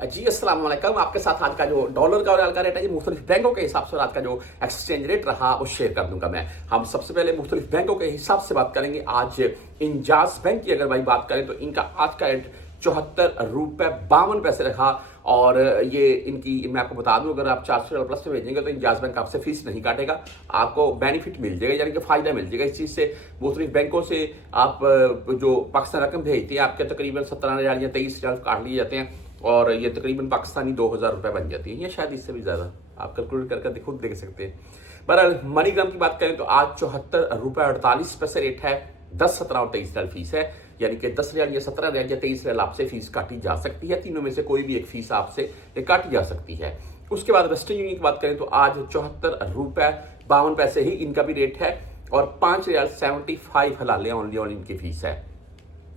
जी अस्सलाम वालेकुम। आपके साथ आज का जो डॉलर का और रियाल का रेट है, ये मुख्तलिफ बैंकों के हिसाब से आज का जो एक्सचेंज रेट रहा वो शेयर कर दूंगा मैं। हम सबसे पहले मुख्तलिफ बैंकों के हिसाब से बात करेंगे। आज इंजाज बैंक की अगर भाई बात करें तो इनका आज का रेट 74 रुपये 52 पैसे रखा। और ये इनकी मैं आपको बता दूं, अगर आप 400 प्लस में भेजेंगे तो इंजाज बैंक आपसे फीस नहीं काटेगा, आपको बेनिफिट मिल जाएगा, यानी कि फायदा मिल जाएगा इस चीज़ से। मुख्तलिफ बैंकों से आप जो पाकिस्तान रकम भेजते हैं, आपके तकरीबन 17 रियाल या 23 रियाल काट लिए जाते हैं और ये तकरीबन पाकिस्तानी 2000 रुपये बन जाती है, या शायद इससे भी ज़्यादा। आप कैलकुलेट करके खुद देख सकते हैं। बहरहाल मनीग्राम की बात करें तो आज 74 रुपये 48 पैसे रेट है। 10, 17 और 23 रियाल फीस है, यानी कि 10 रियाल या 17 रियाल या 23 रियाल आपसे फीस काटी जा सकती है। तीनों में से कोई भी एक फीस आपसे काटी जा सकती है। उसके बाद वेस्टर्न यूनियन की बात करें तो आज 74 रुपये 52 पैसे ही इनका भी रेट है और 5 रियाल 75 हलाले ऑनली इनकी फीस है।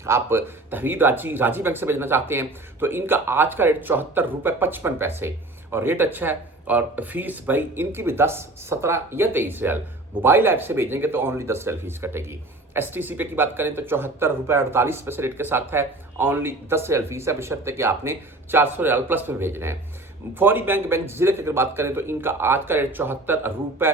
आप तहवीर राजी बैंक से भेजना चाहते हैं तो इनका आज का रेट 74 रुपये 55 पैसे और रेट अच्छा है। और फीस भाई इनकी भी 10, 17 या 23 रियाल। मोबाइल ऐप से भेजेंगे तो ओनली 10 रियाल फीस कटेगी। STC पे की बात करें तो 74 रुपये 48 पैसे रेट के साथ है, ओनली 10 रियाल फीस है, बशर्ते कि आपने 400 रियाल प्लस में भेजना है। फौरी बैंक जीरो की अगर बात करें तो इनका आज का रेट 74 रुपये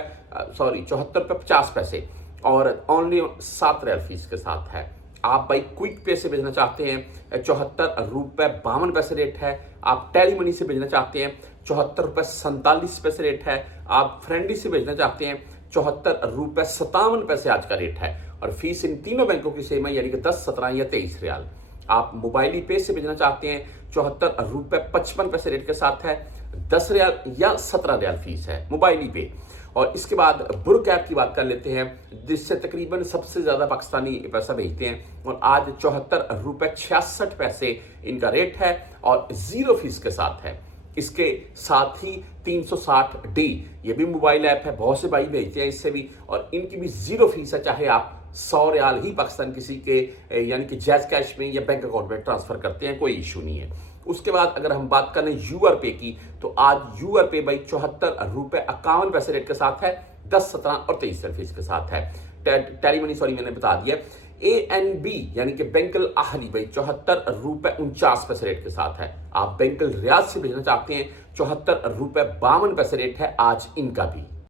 50 पैसे और ओनली 7 रियाल फीस के साथ है। आप भाई क्विक पे से भेजना चाहते हैं 74 रुपये 52 पैसे रेट है। आप टेली मनी से भेजना चाहते हैं 74 रुपये 47 पैसे रेट है। आप फ्रेंडली से भेजना चाहते हैं 74 रुपये 57 पैसे आज का रेट है और फीस इन तीनों बैंकों की सेम है, यानी कि 10, 17 या 23 रियाल। आप मोबाइली पे से भेजना चाहते हैं 74 रुपये 55 पैसे रेट के साथ है, 10 रियाल या 17 रियाल फीस है मोबाइली पे। और इसके बाद बुर्क ऐप की बात कर लेते हैं, जिससे तकरीबन सबसे ज़्यादा पाकिस्तानी पैसा भेजते हैं और आज 74 रुपये 66 पैसे इनका रेट है और 0 फीस के साथ है। इसके साथ ही 360D ये भी मोबाइल ऐप है, बहुत से भाई भेजते हैं इससे भी और इनकी भी 0 फीस है, चाहे आप 100 रियाल ही पाकिस्तान किसी के यानी कि जैज कैश में या बैंक अकाउंट में ट्रांसफर करते हैं, कोई इशू नहीं है। उसके बाद अगर हम बात करें यूआर पे की तो आज यूआर पे भाई 74 रुपये 51 पैसे रेट के साथ है, 10, 17 और 23 फीस के साथ है। टेली मनी मैंने बता दिया। ANB यानी कि बैंकल अहली भाई 74 रुपये 49 पैसे रेट के साथ है। आप बैंकल रियाज से भेजना चाहते हैं 74 रुपये 52 पैसे रेट है आज इनका भी।